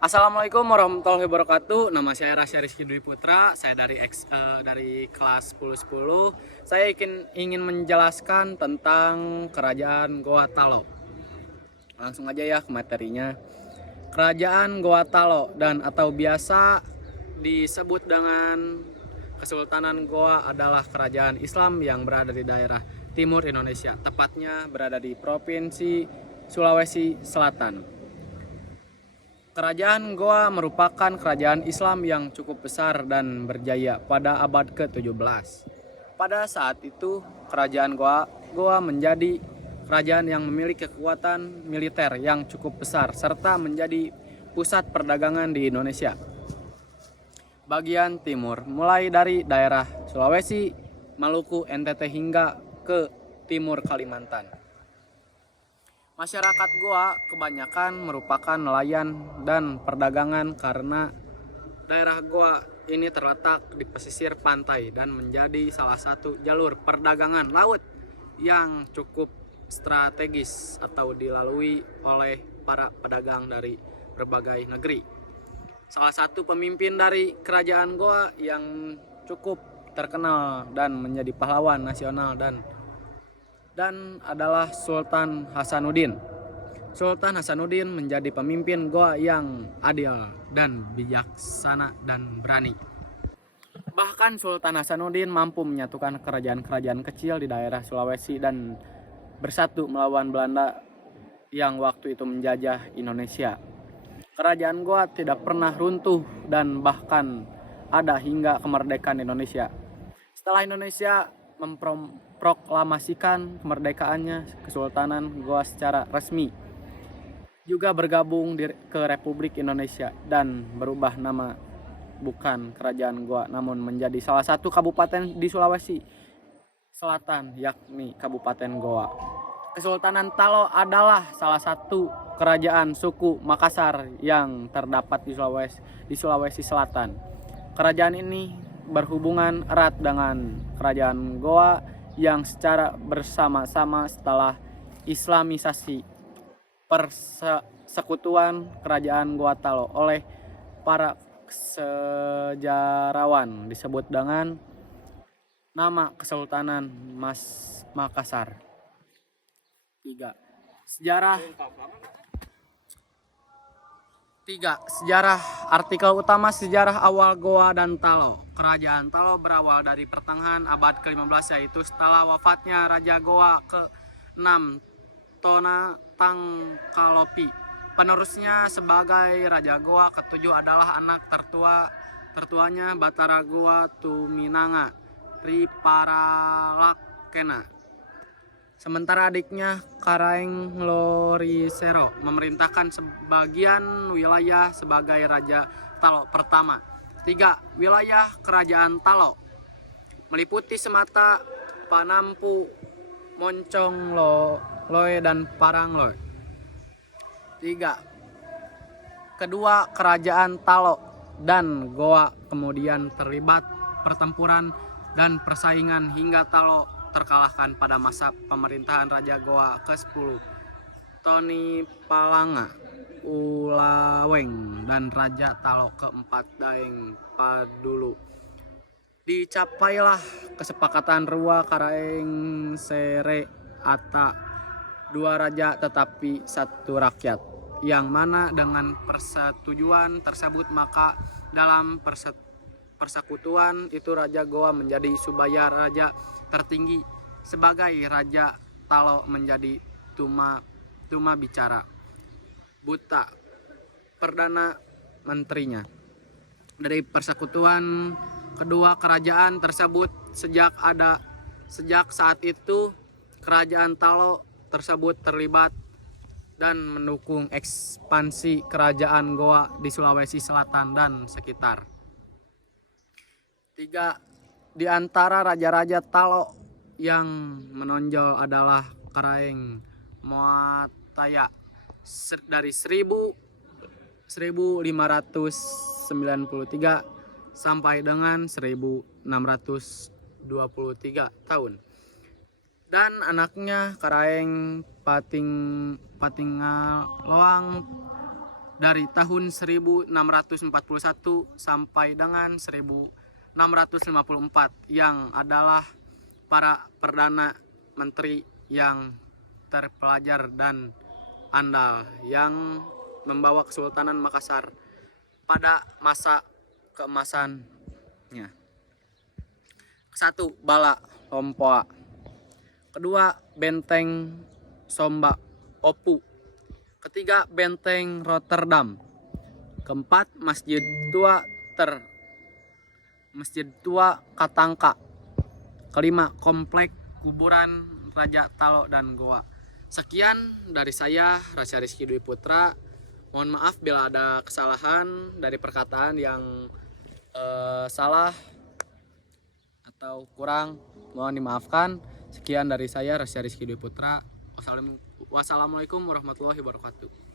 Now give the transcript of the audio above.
Assalamualaikum warahmatullahi wabarakatuh. Nama saya Rasya Rizky Dwi Putra. Saya dari kelas 1010. Saya ingin menjelaskan tentang Kerajaan Goa Talo. Langsung aja ya ke materinya. Kerajaan Goa Talo dan atau biasa disebut dengan Kesultanan Goa adalah kerajaan Islam yang berada di daerah timur Indonesia, tepatnya berada di Provinsi Sulawesi Selatan. Kerajaan Goa merupakan kerajaan Islam yang cukup besar dan berjaya pada abad ke-17. Pada saat itu, kerajaan Goa menjadi kerajaan yang memiliki kekuatan militer yang cukup besar serta menjadi pusat perdagangan di Indonesia bagian timur, mulai dari daerah Sulawesi, Maluku, NTT hingga ke timur Kalimantan. Masyarakat Goa kebanyakan merupakan nelayan dan perdagangan karena daerah Goa ini terletak di pesisir pantai dan menjadi salah satu jalur perdagangan laut yang cukup strategis atau dilalui oleh para pedagang dari berbagai negeri. Salah satu pemimpin dari kerajaan Goa yang cukup terkenal dan menjadi pahlawan nasional dan adalah Sultan Hasanuddin. Sultan Hasanuddin menjadi pemimpin Goa yang adil dan bijaksana dan berani. Bahkan Sultan Hasanuddin mampu menyatukan kerajaan-kerajaan kecil di daerah Sulawesi dan bersatu melawan Belanda yang waktu itu menjajah Indonesia. Kerajaan Goa tidak pernah runtuh dan bahkan ada hingga kemerdekaan Indonesia. Setelah Indonesia memproklamasikan kemerdekaannya, Kesultanan Goa secara resmi juga bergabung ke Republik Indonesia dan berubah nama, bukan Kerajaan Goa namun menjadi salah satu kabupaten di Sulawesi Selatan, yakni Kabupaten Goa. Kesultanan Talo adalah salah satu kerajaan suku Makassar yang terdapat di Sulawesi Selatan. Kerajaan ini berhubungan erat dengan Kerajaan Goa yang secara bersama-sama setelah Islamisasi persekutuan Kerajaan Goa Talo oleh para sejarawan disebut dengan nama Kesultanan Makassar. 3. Sejarah. Artikel utama sejarah awal Goa dan Talo. Kerajaan Talo berawal dari pertengahan abad ke-15, yaitu setelah wafatnya Raja Goa ke-6 Tona Tangkalopi. Penerusnya sebagai Raja Goa ke-7 adalah anak tertuanya Batara Goa Tuminanga Riparalakena. Sementara adiknya Karaeng Lorisero memerintahkan sebagian wilayah sebagai Raja Talo pertama. 3. Wilayah Kerajaan Talo meliputi Semata, Panampu, Moncong, Loe, dan Parangloe. 3. Kedua kerajaan Talo dan Goa kemudian terlibat pertempuran dan persaingan hingga Talo terkalahkan pada masa pemerintahan Raja Goa ke-10 Tony Palanga Ulaweng dan Raja Talo ke-4 Daeng Padulu. Dicapailah kesepakatan Rua Karaeng Sere Ata, dua raja tetapi satu rakyat, yang mana dengan persetujuan tersebut maka dalam persekutuan itu Raja Goa menjadi Subaya Raja tertinggi, sebagai Raja Talo menjadi Tuma Bicara Buta Perdana Menterinya. Dari persekutuan kedua kerajaan tersebut sejak saat itu kerajaan Talo tersebut terlibat dan mendukung ekspansi kerajaan Goa di Sulawesi Selatan dan sekitar. 3. Di antara raja-raja Talo yang menonjol adalah Karaeng Moataya dari 1593 sampai dengan 1623 tahun. Dan anaknya Karaeng Patingaloang dari tahun 1641 sampai dengan 1654 yang adalah para perdana menteri yang terpelajar dan andal yang membawa Kesultanan Makassar pada masa keemasannya. Satu, Bala Lompoa. Kedua, Benteng Somba Opu. Ketiga, Benteng Rotterdam. Keempat, Masjid Tua Katangka. Kelima, Komplek Kuburan Raja Talo dan Goa. Sekian dari saya, Rasya Rizky Dwi Putra. Mohon maaf bila ada kesalahan dari perkataan yang salah atau kurang, mohon dimaafkan. Sekian dari saya, Rasya Rizky Dwi Putra. Wassalamualaikum warahmatullahi wabarakatuh.